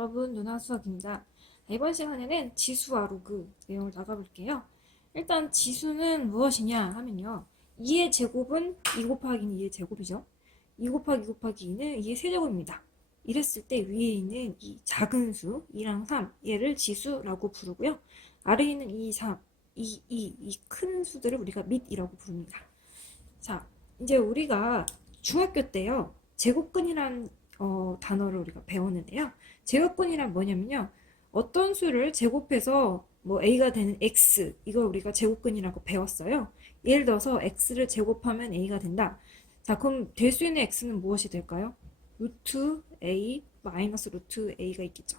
여러분 누나 수학입니다. 이번 시간에는 지수와 로그 내용을 나가볼게요. 일단 지수는 무엇이냐 하면요. 2의 제곱은 2 곱하기 2의 제곱이죠. 2 곱하기 2 곱하기 2는 2의 세제곱입니다. 이랬을 때 위에 있는 이 작은 수 2랑 3 얘를 지수라고 부르고요. 아래에 있는 2, 3, 2, 2, 이 큰 수들을 우리가 밑이라고 부릅니다. 자, 이제 우리가 중학교 때요. 제곱근이란 어, 단어를 우리가 배웠는데요. 제곱근이란 뭐냐면요. 어떤 수를 제곱해서 뭐 a가 되는 x 이걸 우리가 제곱근이라고 배웠어요. 예를 들어서 x를 제곱하면 a가 된다. 자, 그럼 될 수 있는 x는 무엇이 될까요? 루트 a 마이너스 루트 a가 있겠죠.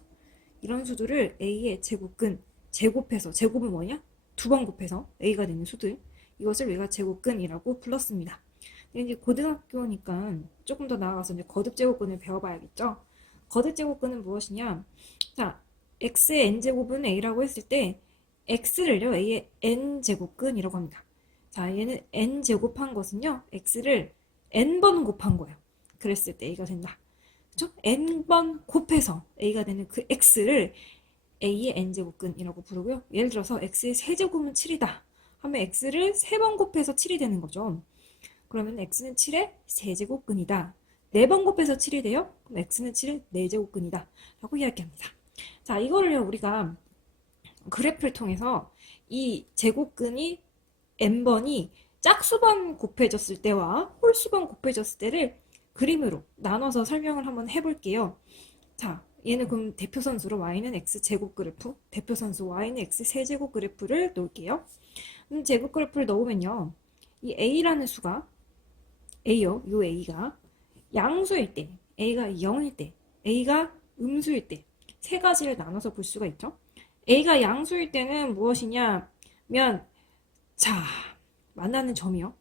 이런 수들을 a의 제곱근 제곱해서 제곱은 뭐냐? 두 번 곱해서 a가 되는 수들 이것을 우리가 제곱근이라고 불렀습니다. 이제 고등학교니까 조금 더 나아가서 이제 거듭 제곱근을 배워봐야겠죠. 거듭 제곱근은 무엇이냐? 자, x의 n 제곱은 a라고 했을 때 x를요 a의 n 제곱근이라고 합니다. 자, 얘는 n 제곱한 것은요 x를 n 번 곱한 거예요. 그랬을 때 a가 된다. 그렇죠? n 번 곱해서 a가 되는 그 x를 a의 n 제곱근이라고 부르고요. 예를 들어서 x의 세제곱은 7이다. 하면 x를 세번 곱해서 7이 되는 거죠. 그러면 x는 7의 세제곱근이다. 네번 곱해서 7이 돼요? x는 7의 4제곱근이다. 라고 이야기합니다. 자, 이거를요, 우리가 그래프를 통해서 이 제곱근이 n번이 짝수번 곱해졌을 때와 홀수번 곱해졌을 때를 그림으로 나눠서 설명을 한번 해볼게요. 자, 얘는 그럼 대표 선수로 y는 x 제곱 그래프, 대표 선수 y는 x 세제곱 그래프를 놓을게요. 음, 제곱 그래프를 넣으면요. 이 a라는 수가 a요. 요 a가 양수일 때, a가 0일 때, a가 음수일 때 세 가지를 나눠서 볼 수가 있죠. a가 양수일 때는 무엇이냐면 자, 만나는 점이요.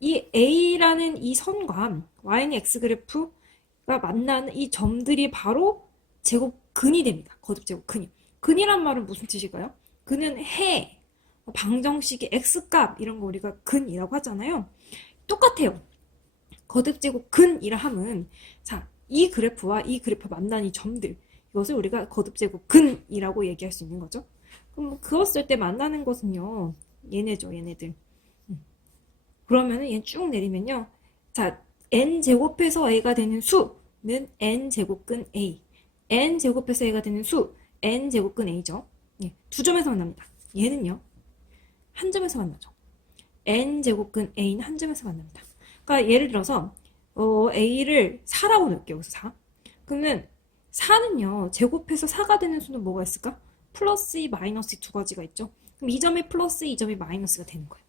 이 a라는 이 선과 y는 x 그래프가 만나는 이 점들이 바로 제곱근이 됩니다. 거듭 제곱근이. 근이란 말은 무슨 뜻일까요? 근은 해, 방정식의 x값 이런 거 우리가 근이라고 하잖아요. 똑같아요. 거듭 제곱근이라 함은 자, 이 그래프와 이 그래프 만난 이 점들 이것을 우리가 거듭 제곱 근이라고 얘기할 수 있는 거죠. 그럼 그었을 때 만나는 것은요. 얘네죠, 얘네들. 음. 그러면은 얘 쭉 내리면요. 자, n 제곱해서 a가 되는 수는 n 제곱근 a. n 제곱해서 a가 되는 수 n 제곱근 a죠. 예, 두 점에서 만납니다. 얘는요. 한 점에서 만나죠. n 제곱근 a는 한 점에서 만납니다. 그러니까 예를 들어서 어, a를 4라고 넣을게요. 여기서 4. 그러면 4는요. 제곱해서 4가 되는 수는 뭐가 있을까? 플러스 2, 마이너스 2 두 가지가 있죠. 그럼 이 점이 플러스, 이 점이 마이너스가 되는 거예요.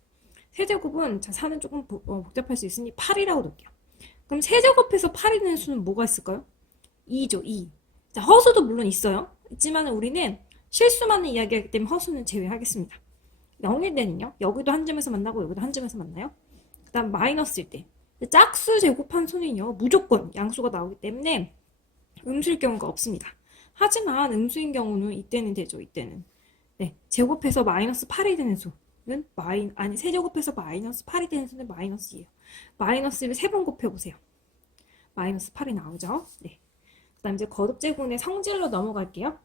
세제곱은 자, 4는 조금 보- 어, 복잡할 수 있으니 8이라고 넣을게요. 그럼 세제곱해서 8이 되는 수는 뭐가 있을까요? 2죠, 2. 자, 허수도 물론 있어요. 있지만 우리는 실수만을 이야기하기 때문에 허수는 제외하겠습니다. 0일 때는요. 여기도 한 점에서 만나고 여기도 한 점에서 만나요. 그 다음 마이너스일 때. 짝수 제곱한 수는요. 무조건 양수가 나오기 때문에 음수일 경우가 없습니다. 하지만 음수인 경우는 이때는 되죠. 이때는. 네. 제곱해서 마이너스 8이 되는 수는 마이 아니 세제곱해서 마이너스 8이 되는 수는 마이너스예요. 마이너스를 세 번 곱해 보세요. 마이너스 8이 나오죠. 네. 그다음 이제 거듭제곱의 성질로 넘어갈게요.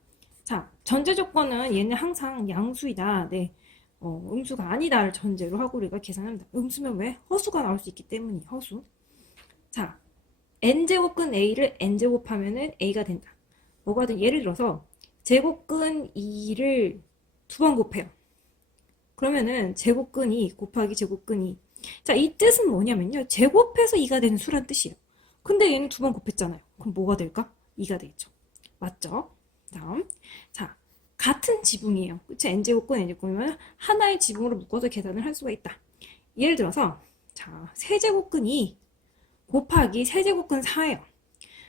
자, 전제 조건은 얘는 항상 양수이다. 네. 어, 음수가 아니다를 전제로 하고 우리가 계산합니다. 음수면 왜? 허수가 나올 수 있기 때문이 허수. 자, n제곱근 a를 n제곱하면은 a가 된다. 뭐가든 예를 들어서 제곱근 2를 두 번 곱해요. 그러면은 제곱근 2 곱하기 제곱근 2. 자, 이 뜻은 뭐냐면요. 제곱해서 2가 되는 수란 뜻이에요. 근데 얘는 두 번 곱했잖아요. 그럼 뭐가 될까? 2가 되겠죠. 맞죠? 다음. 자, 같은 지붕이에요. 그치? n제곱근 n제곱이면 하나의 지붕으로 묶어서 계산을 할 수가 있다. 예를 들어서 자, 세제곱근 2 곱하기 세제곱근 4예요.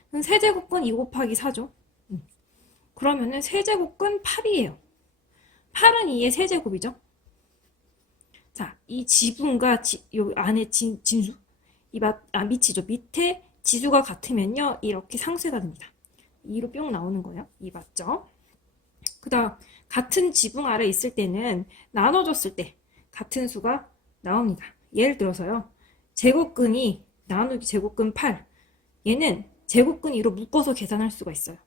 그럼 세제곱근 2 곱하기 4죠. 음. 그러면은 세제곱근 8이에요. 8은 2의 세제곱이죠. 자, 이 지붕과 지, 요 안에 진, 진수, 이 맛, 아, 밑이죠. 밑에 지수가 같으면요. 이렇게 상쇄가 됩니다. 2로 뿅 나오는 거예요. 이 맞죠? 그 다음, 같은 지붕 아래 있을 때는 나눠줬을 때 같은 수가 나옵니다. 예를 들어서요. 제곱근이 나누기 제곱근 8. 얘는 제곱근 2로 묶어서 계산할 수가 있어요.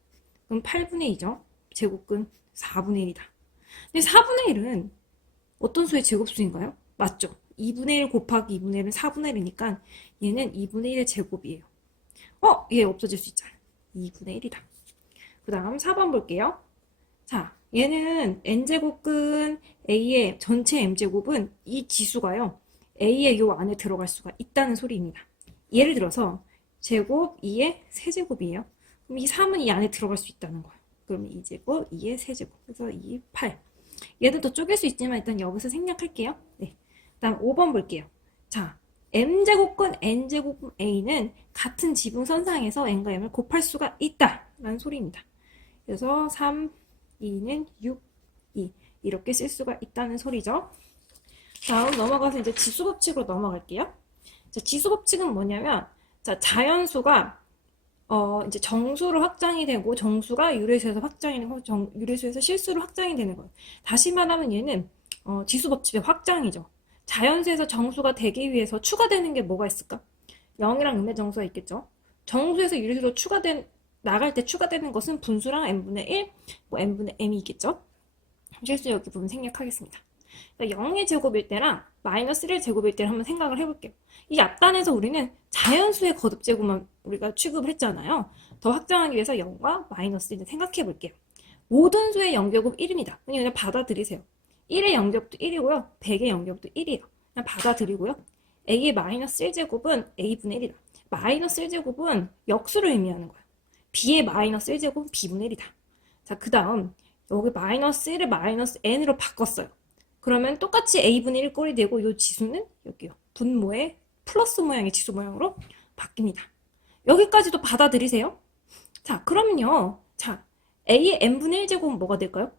그럼 8분의 2죠. 제곱근 4분의 1이다. 근데 4분의 1은 어떤 수의 제곱수인가요? 맞죠? 2분의 1 곱하기 2분의 1은 4분의 1이니까 얘는 2분의 1의 제곱이에요. 어? 얘 없어질 수 있잖아. 2분의 1이다. 그 다음 4번 볼게요. 자, 얘는 n제곱근 a의 전체 m제곱은 이 지수가요. a의 요 안에 들어갈 수가 있다는 소리입니다. 예를 들어서 제곱 2의 세제곱이에요. 그럼 이 3은 이 안에 들어갈 수 있다는 거예요. 그럼 2제곱 2의 세제곱. 그래서 2, 8. 얘도 더 쪼갤 수 있지만 일단 여기서 생략할게요. 네. 다음 5번 볼게요. 자, m제곱근 n제곱근 a는 같은 지붕선상에서 n과 m을 곱할 수가 있다. 라는 소리입니다. 그래서 3, 2는 6, 2 이렇게 쓸 수가 있다는 소리죠. 다음 넘어가서 이제 지수 법칙으로 넘어갈게요. 자, 지수 법칙은 뭐냐면 자, 자연수가 어, 이제 정수로 확장이 되고 정수가 유래수에서 확장이 되고 정, 유래수에서 실수로 확장이 되는 거예요. 다시 말하면 얘는 어, 지수 법칙의 확장이죠. 자연수에서 정수가 되기 위해서 추가되는 게 뭐가 있을까? 0이랑 음의 정수가 있겠죠. 정수에서 유래수로 추가된 나갈 때 추가되는 것은 분수랑 n분의 1, 뭐 n분의 m이 있겠죠. 실수 여기 부분 생략하겠습니다. 그러니까 0의 제곱일 때랑 마이너스 1의 제곱일 때를 한번 생각을 해볼게요. 이 앞단에서 우리는 자연수의 거듭 제곱만 우리가 취급을 했잖아요. 더 확장하기 위해서 0과 마이너스 1을 생각해 볼게요. 모든 수의 연결곱 1입니다. 그냥 받아들이세요. 1의 연결곱도 1이고요. 100의 연결곱도 1이에요. 그냥 받아들이고요. a의 마이너스 1제곱은 a분의 1이다. 마이너스 1제곱은 역수를 의미하는 거예요. B의 마이너스 1제곱은 b분의 1이다. 자, 그 다음 여기 마이너스 1을 마이너스 n으로 바꿨어요. 그러면 똑같이 a분의 1 꼴이 되고 이 지수는 여기요. 분모의 플러스 모양의 지수 모양으로 바뀝니다. 여기까지도 받아들이세요. 자, 그러면요. 자, a의 n분의 1제곱은 뭐가 될까요?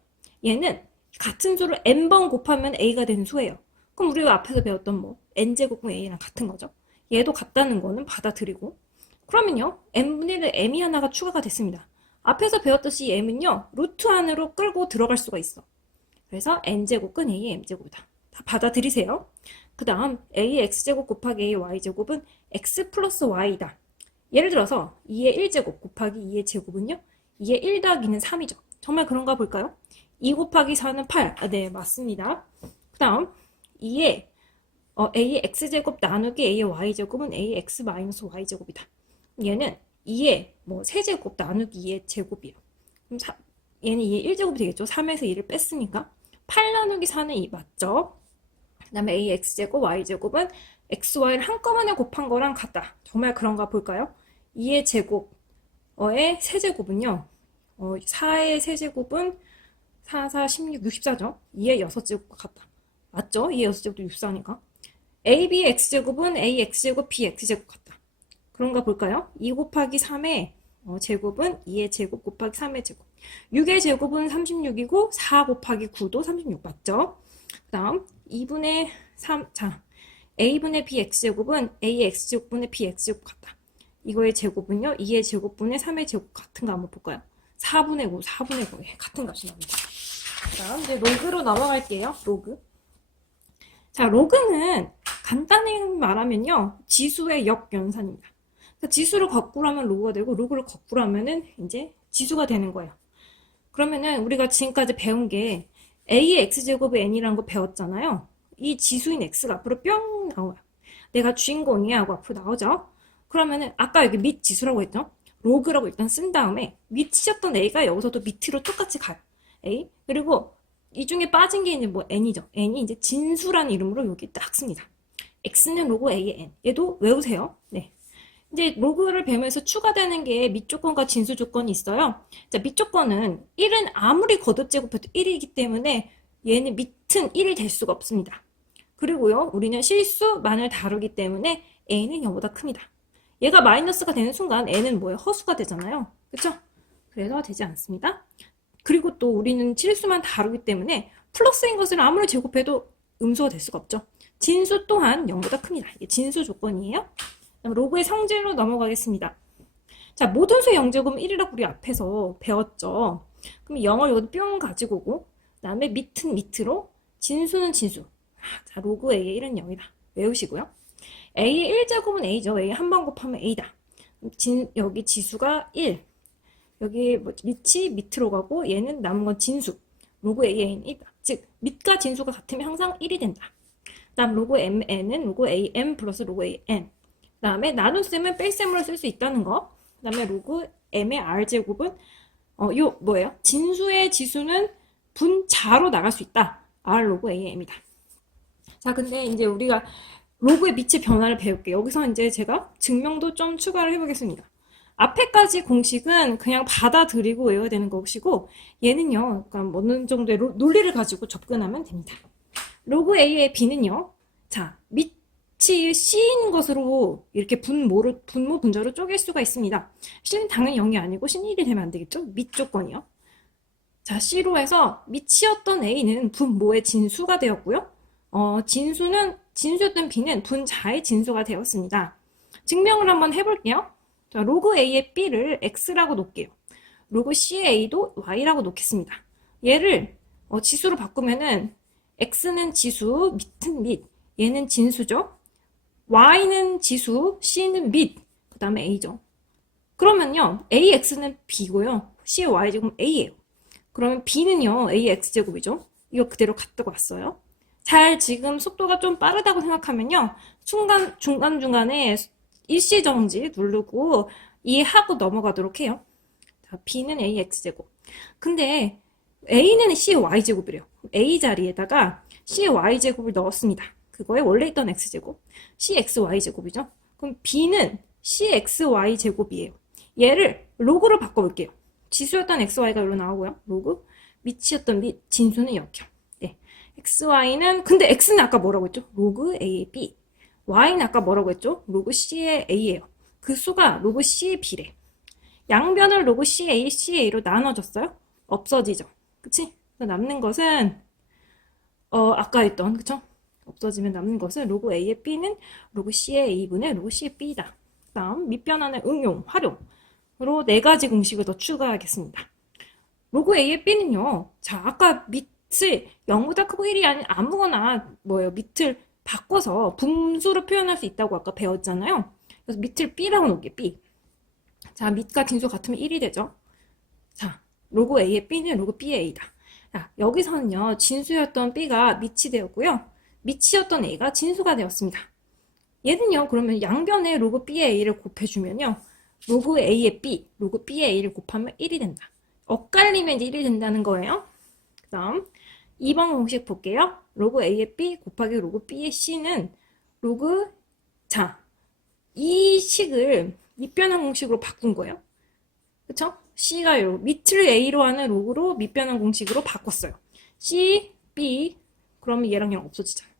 얘는 같은 수를 n번 곱하면 a가 되는 수예요. 그럼 우리가 앞에서 배웠던 뭐 n제곱은 a랑 같은 거죠. 얘도 같다는 거는 받아들이고 그러면요. n분의 1에 m이 하나가 추가가 됐습니다. 앞에서 배웠듯이 m은요. 루트 안으로 끌고 들어갈 수가 있어. 그래서 n제곱은 a의 m제곱이다. 다 받아들이세요. 그 다음 a의 x제곱 곱하기 a의 y제곱은 x 플러스 y이다. 예를 들어서 2의 1제곱 곱하기 2의 제곱은요. 2의 1 더하기는 3이죠. 정말 그런가 볼까요? 2 곱하기 4는 8. 아, 네, 맞습니다. 그 다음 2의 어, a의 x제곱 나누기 a의 y제곱은 a의 x 마이너스 y제곱이다. 얘는 2의 뭐 세제곱 나누기 2의 제곱이에요. 그럼 사, 얘는 2의 1제곱이 되겠죠. 3에서 2를 뺐으니까. 8 나누기 4는 2 맞죠? 그 다음에 a x제곱 y제곱은 x, y를 한꺼번에 곱한 거랑 같다. 정말 그런가 볼까요? 2의 제곱의 세제곱은요. 어, 4의 세제곱은 4, 4, 16, 64죠. 2의 6제곱과 같다. 맞죠? 2의 6제곱도 64니까. ab x제곱은 a x제곱 b x제곱 같다. 그런가 볼까요? 2 곱하기 3의 어, 제곱은 2의 제곱 곱하기 3의 제곱. 6의 제곱은 36이고 4 곱하기 9도 36 맞죠? 그 다음 2분의 3, 자 a분의 bx제곱은 a의 x제곱분의 bx제곱 같다. 이거의 제곱은요 2의 제곱분의 3의 제곱 같은 거 한번 볼까요? 4분의 5, 4분의 9 예, 같은 값이 나옵니다. 자 이제 로그로 넘어갈게요. 로그. 자 로그는 간단히 말하면요 지수의 역연산입니다. 그러니까 지수를 거꾸로 하면 로그가 되고 로그를 거꾸로 하면은 이제 지수가 되는 거예요. 그러면은 우리가 지금까지 배운 게 a의 x제곱의 n이라는 거 배웠잖아요. 이 지수인 x가 앞으로 뿅 나와요. 내가 주인공이야 하고 앞으로 나오죠. 그러면은 아까 여기 밑 지수라고 했죠. 로그라고 일단 쓴 다음에 밑이었던 a가 여기서도 밑으로 똑같이 가요. a 그리고 이 중에 빠진 게 이제 뭐 n이죠. n이 이제 진수라는 이름으로 여기 딱 씁니다. x는 로그 a의 n. 얘도 외우세요. 네. 이제 로그를 배우면서 추가되는 게 밑조건과 진수 조건이 있어요. 자, 밑조건은 1은 아무리 거듭 제곱해도 1이기 때문에 얘는 밑은 1이 될 수가 없습니다. 그리고요, 우리는 실수만을 다루기 때문에 a는 0보다 큽니다. 얘가 마이너스가 되는 순간 n은 뭐예요? 허수가 되잖아요. 그쵸? 그래서 되지 않습니다. 그리고 또 우리는 실수만 다루기 때문에 플러스인 것을 아무리 제곱해도 음수가 될 수가 없죠. 진수 또한 0보다 큽니다. 이게 진수 조건이에요. 로그의 성질로 넘어가겠습니다. 자, 모든 수의 영제곱은 1이라고 우리 앞에서 배웠죠. 그럼 0을 여기 뿅 가지고 오고, 그 다음에 밑은 밑으로, 진수는 진수. 자, 로그 A의 1은 0이다. 외우시고요. A의 1제곱은 A죠. A 한 번 곱하면 A다. 진, 여기 지수가 1. 여기 뭐 밑이 밑으로 가고 얘는 남은 건 진수. 로그 AN이다. 즉 밑과 진수가 같으면 항상 1이 된다. 다음 로그 MN은 로그 AM 플러스 로그 AN. 다음에 나눗셈은 뺄셈으로 쓸 수 있다는 거. 그 다음에 로그 M의 R 제곱은 어, 요 뭐예요? 진수의 지수는 분자로 나갈 수 있다. R 로그 AM이다. 자, 근데 이제 우리가 로그의 밑의 변화를 배울게요. 여기서 이제 제가 증명도 좀 추가를 해보겠습니다. 앞에까지 공식은 그냥 받아들이고 외워야 되는 것이고 얘는요, 약간 어느 정도의 로- 논리를 가지고 접근하면 됩니다. 로그 A의 B는요, 자, 밑 이 C인 것으로 이렇게 분모로, 분모 분자로 쪼갤 수가 있습니다. C는 당연히 0이 아니고 C는 1이 되면 안 되겠죠? 밑 조건이요. 자, C로 해서 밑이었던 A는 분모의 진수가 되었고요. 어, 진수는, 진수였던 B는 분자의 진수가 되었습니다. 증명을 한번 해볼게요. 자, 로그 A의 B를 X라고 놓을게요. 로그 C의 A도 Y라고 놓겠습니다. 얘를 어, 지수로 바꾸면은 X는 지수, 밑은 밑, 얘는 진수죠. Y는 지수, C는 밑, 그 다음에 A죠. 그러면요, AX는 B고요. C의 Y제곱은 A예요. 그러면 B는요, AX제곱이죠. 이거 그대로 갖다고 왔어요. 잘 지금 속도가 좀 빠르다고 생각하면요, 중간, 중간중간에 일시정지 누르고 이해하고 넘어가도록 해요. 자, B는 AX제곱. 근데 A는 C의 Y제곱이래요. A 자리에다가 C의 Y제곱을 넣었습니다. 그거에 원래 있던 X제곱. CXY제곱이죠. 그럼 B는 CXY제곱이에요. 얘를 로그로 바꿔볼게요. 지수였던 XY가 여기로 나오고요. 로그. 밑이었던 밑, 진수는 여기요. 네. XY는, 근데 X는 아까 뭐라고 했죠? 로그 A의 B. Y는 아까 뭐라고 했죠? 로그 C의 A예요. 그 수가 로그 C의 B래. 양변을 로그 CA, CA로 나눠줬어요? 없어지죠. 그치? 남는 것은, 어, 아까 했던, 그쵸? 없어지면 남는 것은 로그 A의 B는 로그 C의 A분의 로그 C의 B다. 다음, 밑변환의 응용, 활용으로 네 가지 공식을 더 추가하겠습니다. 로그 A의 B는요, 자, 아까 밑을 0보다 크고 1이 아닌 아무거나 뭐예요, 밑을 바꿔서 분수로 표현할 수 있다고 아까 배웠잖아요. 그래서 밑을 B라고 놓을게요, B. 자, 밑과 진수 같으면 1이 되죠. 자, 로그 A의 B는 로그 B의 A다. 자, 여기서는요, 진수였던 B가 밑이 되었고요. 밑이었던 A가 진수가 되었습니다. 얘는요, 그러면 양변에 로그 B의 A를 곱해주면요, 로그 A의 B, 로그 B의 A를 곱하면 1이 된다. 엇갈리면 이제 1이 된다는 거예요. 그 다음, 2번 공식 볼게요. 로그 A의 B 곱하기 로그 B의 C는 로그, 자, 이 식을 밑변환 공식으로 바꾼 거예요. 그쵸? C가 요 밑을 A로 하는 로그로 밑변환 공식으로 바꿨어요. C, B, 그러면 얘랑 얘랑 없어지잖아요.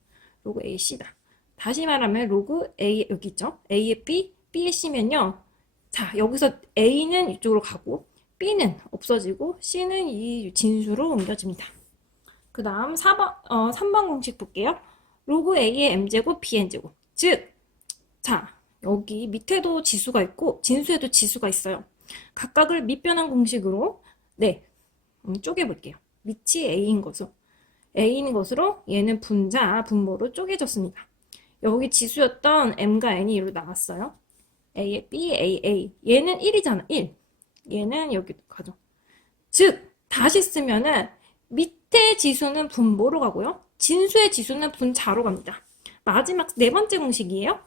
로그 A, C다. 다시 말하면 로그 A, 여기 있죠? A의 B, B의 C면요. 자, 여기서 A는 이쪽으로 가고, B는 없어지고, C는 이 진수로 옮겨집니다. 그 다음 4번, 어, 3번 공식 볼게요. 로그 A의 M제곱, BN제곱. 즉, 자, 여기 밑에도 지수가 있고, 진수에도 지수가 있어요. 각각을 밑변환 공식으로, 네, 음, 쪼개볼게요. 밑이 A인 것으로. A인 것으로 얘는 분자, 분모로 쪼개졌습니다. 여기 지수였던 M과 N이 이로 나왔어요. A의 B, A, A. 얘는 1이잖아, 1. 얘는 여기 가죠. 즉, 다시 쓰면은 밑의 지수는 분모로 가고요. 진수의 지수는 분자로 갑니다. 마지막 네 번째 공식이에요.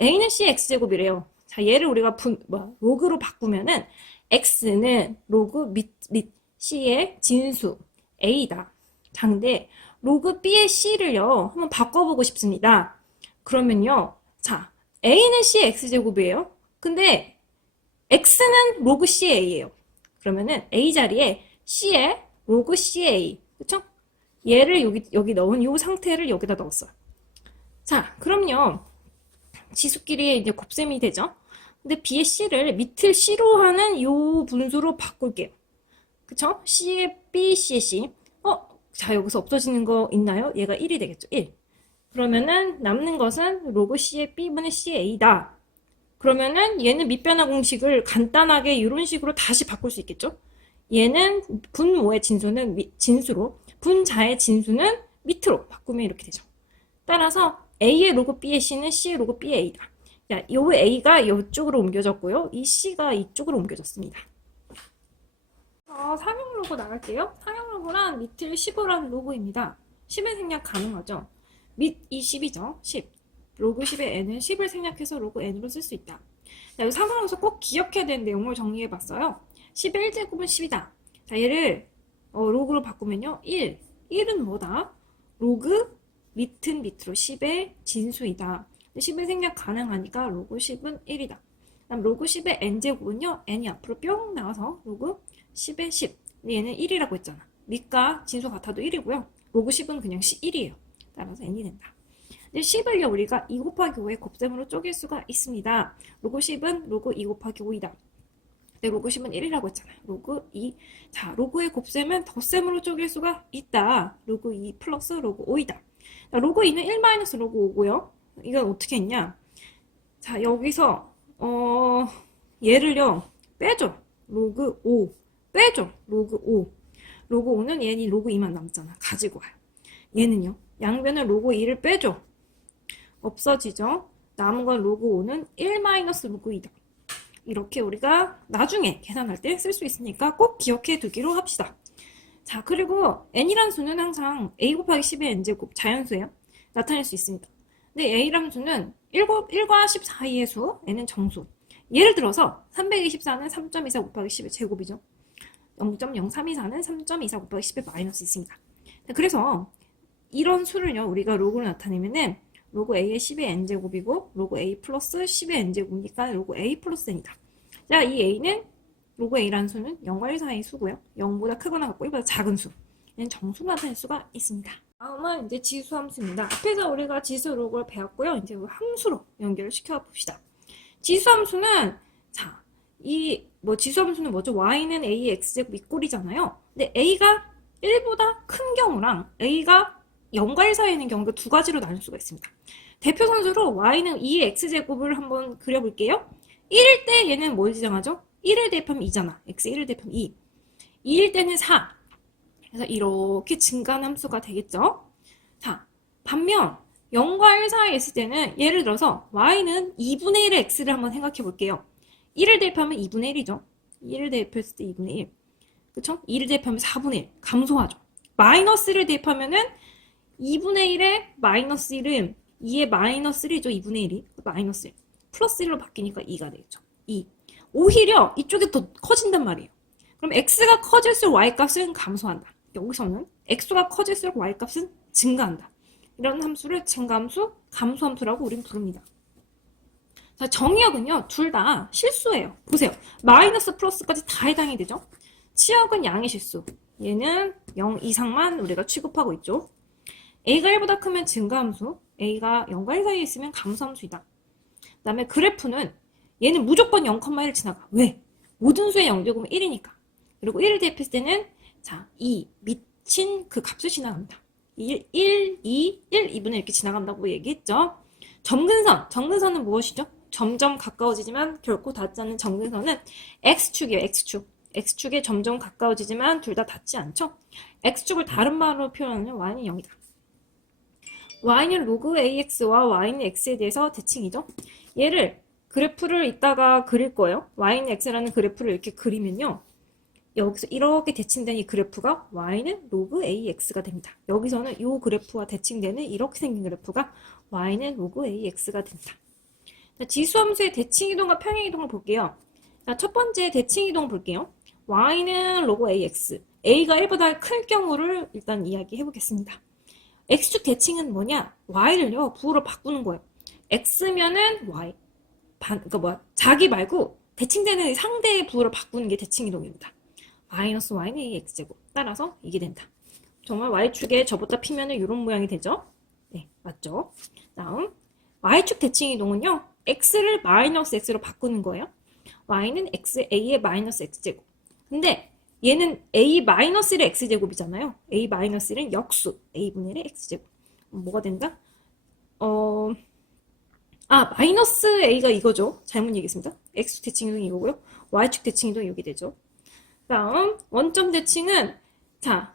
A는 C X제곱이래요. 자, 얘를 우리가 분, 뭐, 로그로 바꾸면은 X는 로그 밑, 밑 C의 진수 A다. 자, 근데 로그 B의 C를요, 한번 바꿔보고 싶습니다. 그러면요, 자, A는 C X제곱이에요. 근데 X는 로그 CA예요. 그러면은 A 자리에 C에 로그 CA. 그쵸? 얘를 여기, 여기 넣은 이 상태를 여기다 넣었어요. 자, 그럼요. 지수끼리 이제 곱셈이 되죠? 근데 B의 C를 밑을 C로 하는 이 분수로 바꿀게요. 그쵸? C의 B, C의 C. 어, 자, 여기서 없어지는 거 있나요? 얘가 1이 되겠죠? 1. 그러면은 남는 것은 로그 C의 B분의 C의 A다. 그러면은 얘는 밑변환 공식을 간단하게 이런 식으로 다시 바꿀 수 있겠죠? 얘는 분모의 진수는 미- 진수로, 분자의 진수는 밑으로 바꾸면 이렇게 되죠. 따라서 A의 로그 B의 C는 C의 로그 B의 A다. 자, 요 A가 이쪽으로 옮겨졌고요. 이 C가 이쪽으로 옮겨졌습니다. 어, 상용 로고 나갈게요. 상용 로고란 밑을 15라는 로고입니다. 10을 생략 가능하죠. 밑이 10이죠. 10. 로그 10의 n은 10을 생략해서 로그 n으로 쓸 수 있다. 자, 여기 상관없어 꼭 기억해야 되는 내용을 정리해 봤어요. 10의 1제곱은 10이다. 자, 얘를 어, 로그로 바꾸면요. 1. 1은 뭐다? 로그 밑은 밑으로 10의 진수이다. 10을 생략 가능하니까 로그 10은 1이다. 그다음 로그 10의 n제곱은요. n이 앞으로 뿅 나와서 로그 10의 10. 근데 얘는 1이라고 했잖아. 밑과 진수 같아도 1이고요. 로그 10은 그냥 1이에요. 따라서 n이 된다. 근데 10을요 우리가 2 곱하기 5의 곱셈으로 쪼갤 수가 있습니다. 로그 10은 로그 2 곱하기 5이다. 근데 로그 10은 1이라고 했잖아요. 로그 2. 자, 로그의 곱셈은 덧셈으로 쪼갤 수가 있다. 로그 2 플러스 로그 5이다. 자, 로그 2는 1 마이너스 로그 5고요. 이건 어떻게 했냐? 자, 여기서 어 얘를요 빼줘. 로그 5 빼줘. 로그 5. 로그 5는 얘는 로그 2만 남잖아. 가지고 와요. 얘는요. 양변을 로그 2를 빼줘. 없어지죠. 남은 건 로그 5는 1 마이너스 로그 2다. 이렇게 우리가 나중에 계산할 때 쓸 수 있으니까 꼭 기억해 두기로 합시다. 자, 그리고 n이란 수는 항상 a 곱하기 10의 n제곱 자연수예요. 나타낼 수 있습니다. 근데 a라는 수는 1, 1과 10 사이의 수, n은 정수. 예를 들어서 324는 3.24 곱하기 10의 제곱이죠. 0.0324는 3.24 곱하기 10의 마이너스 있습니다. 그래서 이런 수를요, 우리가 로그로 나타내면은 로그 a의 10의 n제곱이고 로그 a 플러스 10의 n제곱이니까 로그 a 플러스 n이다. 자, 이 a는 로그 a라는 수는 0과 1 사이의 수고요. 0보다 크거나 같고 1보다 작은 수. 얘는 정수로 나타낼 수가 있습니다. 다음은 이제 지수 함수입니다. 앞에서 우리가 지수 로그를 배웠고요. 이제 함수로 연결을 시켜 봅시다. 지수 함수는 자, 이 뭐 지수 함수는 뭐죠? y는 a x제곱 이꼴이잖아요. 근데 a가 1보다 큰 경우랑 a가 0과 1 사이에 있는 경우가 두 가지로 나눌 수가 있습니다. 대표 선수로 y는 2의 x제곱을 한번 그려볼게요. 1일 때 얘는 뭘 지정하죠? 1을 대입하면 2잖아. x 1을 대입하면 2. 2일 때는 4. 그래서 이렇게 증가한 함수가 되겠죠? 자, 반면 0과 1 사이에 있을 때는 예를 들어서 y는 2분의 1의 x를 한번 생각해 볼게요. 1을 대입하면 2분의 1이죠. 1을 대입했을 때 2분의 1. 그쵸? 2를 대입하면 4분의 1. 감소하죠. 마이너스를 대입하면은 2분의 1에 마이너스 1은 2의 마이너스 1이죠. 2분의 1이. 마이너스 1. 플러스 1로 바뀌니까 2가 되겠죠. 2. 오히려 이쪽이 더 커진단 말이에요. 그럼 x가 커질수록 y값은 감소한다. 여기서는 x가 커질수록 y값은 증가한다. 이런 함수를 증가함수, 감소함수라고 우린 부릅니다. 자, 정의역은요, 둘 다 실수예요. 보세요. 마이너스 플러스까지 다 해당이 되죠? 치역은 양의 실수. 얘는 0 이상만 우리가 취급하고 있죠. a가 1보다 크면 증가함수, a가 0과 1 사이에 있으면 감소함수이다. 그 다음에 그래프는 얘는 무조건 0,1을 지나가. 왜? 모든 수의 0제곱은 1이니까. 그리고 1을 대입했을 때는 자, 2 미친 그 값을 지나갑니다. 1, 1, 2, 1, 2분의 이렇게 지나간다고 얘기했죠. 점근선, 점근선은 무엇이죠? 점점 가까워지지만 결코 닿지 않는 점근선은 x축이에요, x축. x축에 점점 가까워지지만 둘 다 닿지 않죠? x축을 다른 말로 표현하면 y는 0이다. y는 로그 ax와 y는 x에 대해서 대칭이죠. 얘를 그래프를 이따가 그릴 거예요. y는 x라는 그래프를 이렇게 그리면요. 여기서 이렇게 대칭된 이 그래프가 y는 로그 ax가 됩니다. 여기서는 이 그래프와 대칭되는 이렇게 생긴 그래프가 y는 로그 ax가 된다. 자, 지수함수의 대칭이동과 평행이동을 볼게요. 자, 첫 번째 대칭이동 볼게요. y는 로그 ax, a가 1보다 클 경우를 일단 이야기해 보겠습니다. x축 대칭은 뭐냐? y를요 부호로 바꾸는 거예요. x면은 y, 반, 그러니까 뭐야? 자기 말고 대칭되는 상대의 부호를 바꾸는 게 대칭이동입니다. 마이너스 y는 x제곱. 따라서 이게 된다. 정말 y축에 저보다 피면은 이런 모양이 되죠? 네, 맞죠? 다음, y축 대칭이동은요, x를 마이너스 x로 바꾸는 거예요. y는 x, a의 마이너스 x제곱. 근데 얘는 a 마이너스 1의 x제곱이잖아요. a 마이너스 1은 역수, a분의 1의 x제곱. 뭐가 된다? 어, 아, 마이너스 a가 이거죠. 잘못 얘기했습니다. x축 대칭 이동이 이거고요. y축 대칭 이동이 여기 되죠. 다음 원점 대칭은 자,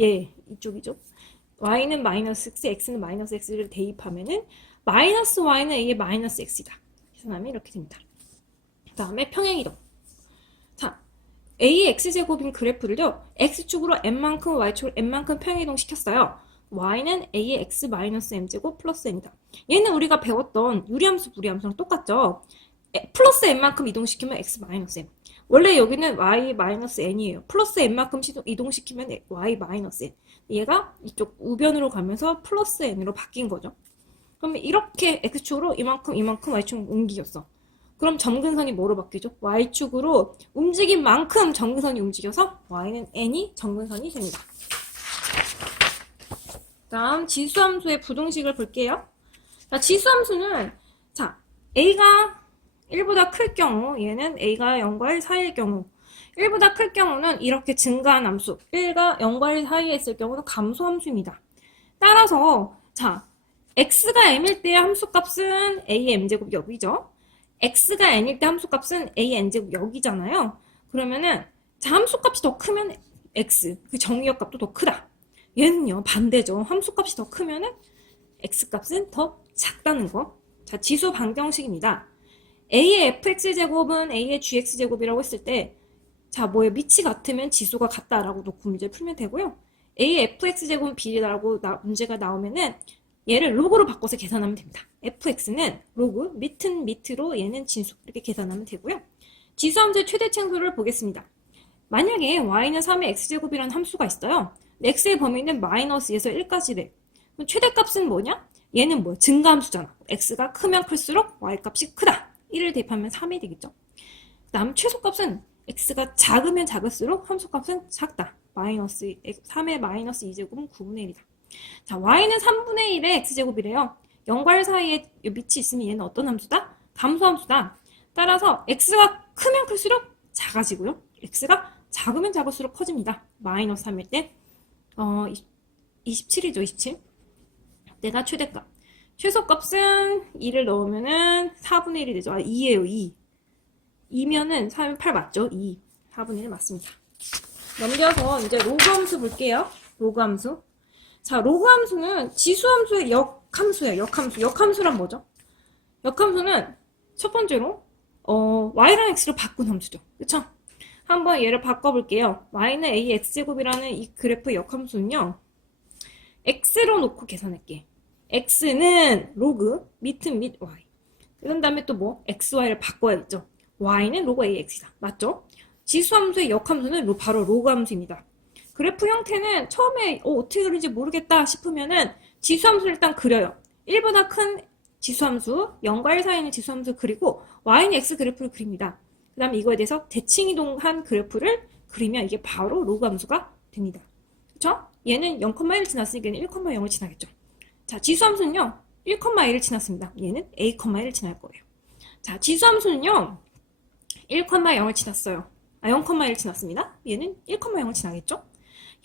예, 이쪽이죠. y는 마이너스 x, x는 마이너스 x를 대입하면은 마이너스 y는 a의 마이너스 x이다. 계산하면 이렇게 됩니다. 그 다음에 평행이동. 자, a의 x제곱인 그래프를요. x축으로 n만큼 y축으로 n만큼 평이동 시켰어요. y는 a의 x 마이너스 m제곱 플러스 n이다. 얘는 우리가 배웠던 유리함수 무리함수랑 똑같죠? 에, 플러스 n만큼 이동시키면 x 마이너스 n. 원래 여기는 y 마이너스 n이에요. 플러스 n만큼 이동시키면 y 마이너스 n. 얘가 이쪽 우변으로 가면서 플러스 n으로 바뀐 거죠. 그러면 이렇게 x축으로 이만큼 이만큼 y축 옮기겠어. 그럼 점근선이 뭐로 바뀌죠? y축으로 움직인 만큼 점근선이 움직여서 y는 n이 점근선이 됩니다. 다음 지수함수의 부동식을 볼게요. 자, 지수함수는 자 a가 1보다 클 경우 얘는 a가 0과 1 사이일 경우 1보다 클 경우는 이렇게 증가한 함수 1과 0과 1 사이에 있을 경우는 감소함수입니다. 따라서 자 x가 m일 때의 함수값은 a의 m제곱 여기죠. x가 n일 때 함수값은 a n제곱 여기잖아요. 그러면은 자 함수값이 더 크면 x 그 정의역 값도 더 크다. 얘는요 반대죠. 함수값이 더 크면은 x값은 더 작다는 거. 자 지수 방정식입니다. a의 fx 제곱은 a의 gx 제곱이라고 했을 때 자 뭐에 밑이 같으면 지수가 같다라고 놓고 문제 풀면 되고요. a의 fx 제곱은 나- 문제가 나오면은 얘를 로그로 바꿔서 계산하면 됩니다. fx는 로그, 밑은 밑으로 얘는 진수 이렇게 계산하면 되고요. 지수함수의 최대칭수를 보겠습니다. 만약에 y는 3의 x제곱이라는 함수가 있어요. x의 범위는 마이너스 2에서 1까지래. 그럼 최대값은 뭐냐? 얘는 뭐야? 증가함수잖아. x가 크면 클수록 y값이 크다. 1을 대입하면 3이 되겠죠. 다음 최소값은 x가 작으면 작을수록 함수값은 작다. 마이너스 3의 마이너스 2제곱은 9분의 1이다. 자, y는 3분의 1의 x제곱이래요. 0과 1 사이에 이 밑이 있으면 얘는 어떤 함수다? 감소함수다. 따라서 x가 크면 클수록 작아지고요. x가 작으면 작을수록 커집니다. 마이너스 3일 때 어, 27이죠, 27. 내가 최대값. 최소값은 2를 넣으면은 4분의 1이 되죠. 아, 2예요, 2. 2면은 3면 8 맞죠? 2. 4분의 1 맞습니다. 넘겨서 이제 로그 함수 볼게요. 로그 함수. 자, 로그 함수는 지수 함수의 역함수예요. 역함수. 역함수란 뭐죠? 역함수는 첫 번째로 어, y랑 x로 바꾼 함수죠. 그쵸? 한번 얘를 바꿔볼게요. y는 a x제곱이라는 이 그래프의 역함수는요. x로 놓고 계산할게. x는 로그, 밑은 밑 y. 그런 다음에 또 뭐? xy를 바꿔야겠죠. y는 로그 ax이다. 맞죠? 지수함수의 역함수는 로- 바로 로그 함수입니다. 그래프 형태는 처음에 어, 어떻게 그리는지 모르겠다 싶으면은 지수함수를 일단 그려요. 1보다 큰 지수함수, 0과 1 사이에 있는 지수함수 그리고 y는 x 그래프를 그립니다. 그 다음에 이거에 대해서 대칭 이동한 그래프를 그리면 이게 바로 로그 함수가 됩니다. 그쵸? 얘는 0,1을 지났으니까 얘는 1,0을 지나겠죠. 자, 지수함수는요, 1,1을 지났습니다. 얘는 a,1을 지날 거예요. 자, 지수함수는요, 1,0을 지났어요. 아, 0,1을 지났습니다. 얘는 1,0을 지나겠죠?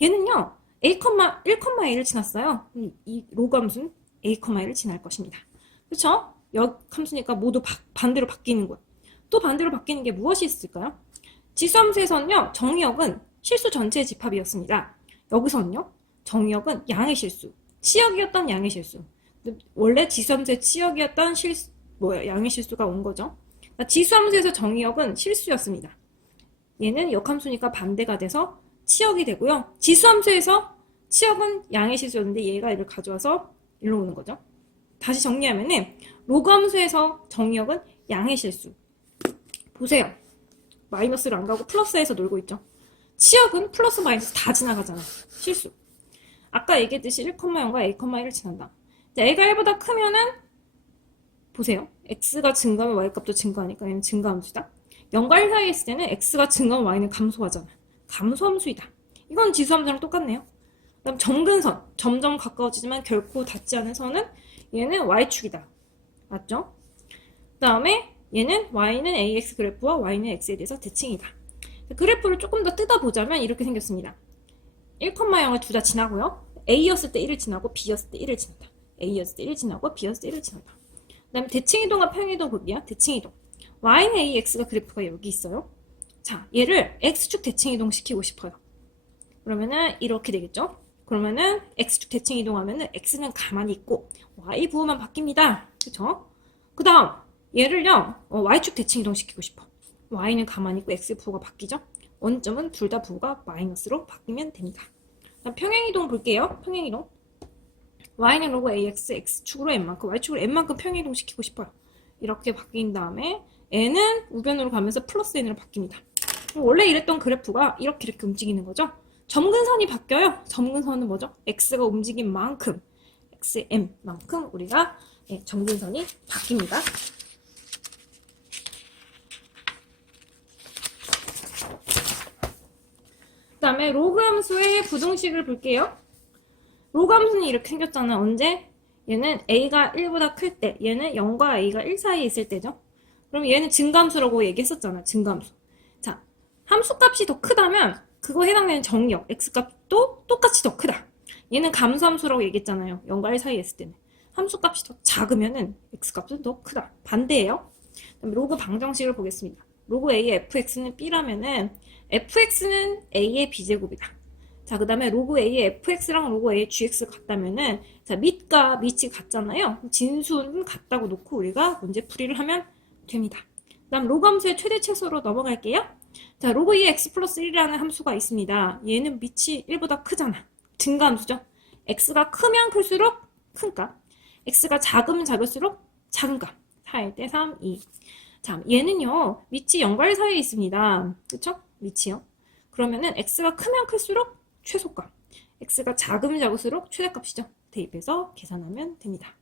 얘는요, a, 1,1을 지났어요. 음, 이 로그 함수는 a,1을 지날 것입니다. 그쵸? 역 함수니까 모두 바- 반대로 바뀌는 거예요. 또 반대로 바뀌는 게 무엇이 있을까요? 지수함수에서는요, 정의역은 실수 전체의 집합이었습니다. 여기서는요, 정의역은 양의 실수, 치역이었던 양의 실수. 원래 지수함수의 치역이었던 실수, 뭐야, 양의 실수가 온 거죠. 그러니까 지수함수에서 정의역은 실수였습니다. 얘는 역함수니까 반대가 돼서 치역이 되고요. 지수함수에서 치역은 양의 실수였는데 얘가 얘를 가져와서 일로 오는 거죠. 다시 정리하면은 로그 함수에서 정의역은 양의 실수. 보세요. 마이너스로 안 가고 플러스에서 놀고 있죠. 치역은 플러스 마이너스 다 지나가잖아. 실수. 아까 얘기했듯이 1,0과 a,1을 지난다. a가 1보다 크면은 보세요. x가 증가하면 y값도 증가하니까 얘는 증가함수다. 0과 1 사이에 있을 때는 x가 증가하면 y는 감소하잖아. 감소함수이다. 이건 지수함수랑 똑같네요. 그다음 점근선. 점점 가까워지지만 결코 닿지 않은 선은 얘는 y축이다. 맞죠? 그다음에 얘는 y는 ax 그래프와 y는 x에 대해서 대칭이다. 그래프를 조금 더 뜯어보자면 이렇게 생겼습니다. 1,0을 둘 다 지나고요. a였을 때 1을 지나고 b였을 때 1을 지난다. a였을 때 1을 지나고 b였을 때 1을 지난다. 그 다음에 대칭이동과 평이동 볼게요. 대칭이동. y는 ax가 그래프가 여기 있어요. 자, 얘를 x축 대칭 이동 시키고 싶어요. 그러면은 이렇게 되겠죠? 그러면은 x축 대칭 이동하면은 x는 가만히 있고 y 부호만 바뀝니다. 그쵸? 그 다음 얘를요 어, y축 대칭 이동 시키고 싶어. y는 가만히 있고 x 부호가 바뀌죠? 원점은 둘 다 부호가 마이너스로 바뀌면 됩니다. 평행이동 볼게요. 평행이동. y는 로그 ax, x축으로 n만큼, y축으로 n만큼 평행이동 시키고 싶어요. 이렇게 바뀐 다음에 n은 우변으로 가면서 플러스 n으로 바뀝니다. 원래 이랬던 그래프가 이렇게 이렇게 움직이는 거죠. 점근선이 바뀌어요. 점근선은 뭐죠? x가 움직인 만큼, xm만큼 우리가 예, 점근선이 바뀝니다. 그 다음에 로그 함수의 부등식을 볼게요. 로그 함수는 이렇게 생겼잖아. 언제? 얘는 a가 1보다 클 때, 얘는 0과 a가 1 사이에 있을 때죠. 그럼 얘는 증감수라고 얘기했었잖아. 증감수. 자, 함수 값이 더 크다면 그거 해당되는 정역, x값도 똑같이 더 크다. 얘는 감수함수라고 얘기했잖아요. 0과 1 사이에 있을 때는. 함수 값이 더 작으면은 x값은 더 크다. 반대예요. 그럼 로그 방정식을 보겠습니다. 로그 a의 fx는 b라면은 fx는 a의 b제곱이다. 자, 그 다음에 로그 a의 fx랑 로그 a의 gx 같다면은 자, 밑과 밑이 같잖아요. 진수는 같다고 놓고 우리가 문제 풀이를 하면 됩니다. 그 다음 로그 함수의 최대 최소로 넘어갈게요. 자, 로그 2 x 플러스 1이라는 함수가 있습니다. 얘는 밑이 1보다 크잖아. 증가함수죠. x가 크면 클수록 큰 값. x가 작으면 작을수록 작은 값. 4일 때 3, 2. 자, 얘는요, 밑이 0과 1 사이에 있습니다. 그쵸? 밑이요. 그러면은 x가 크면 클수록 최소값. x가 작으면 작을수록 최대값이죠. 대입해서 계산하면 됩니다.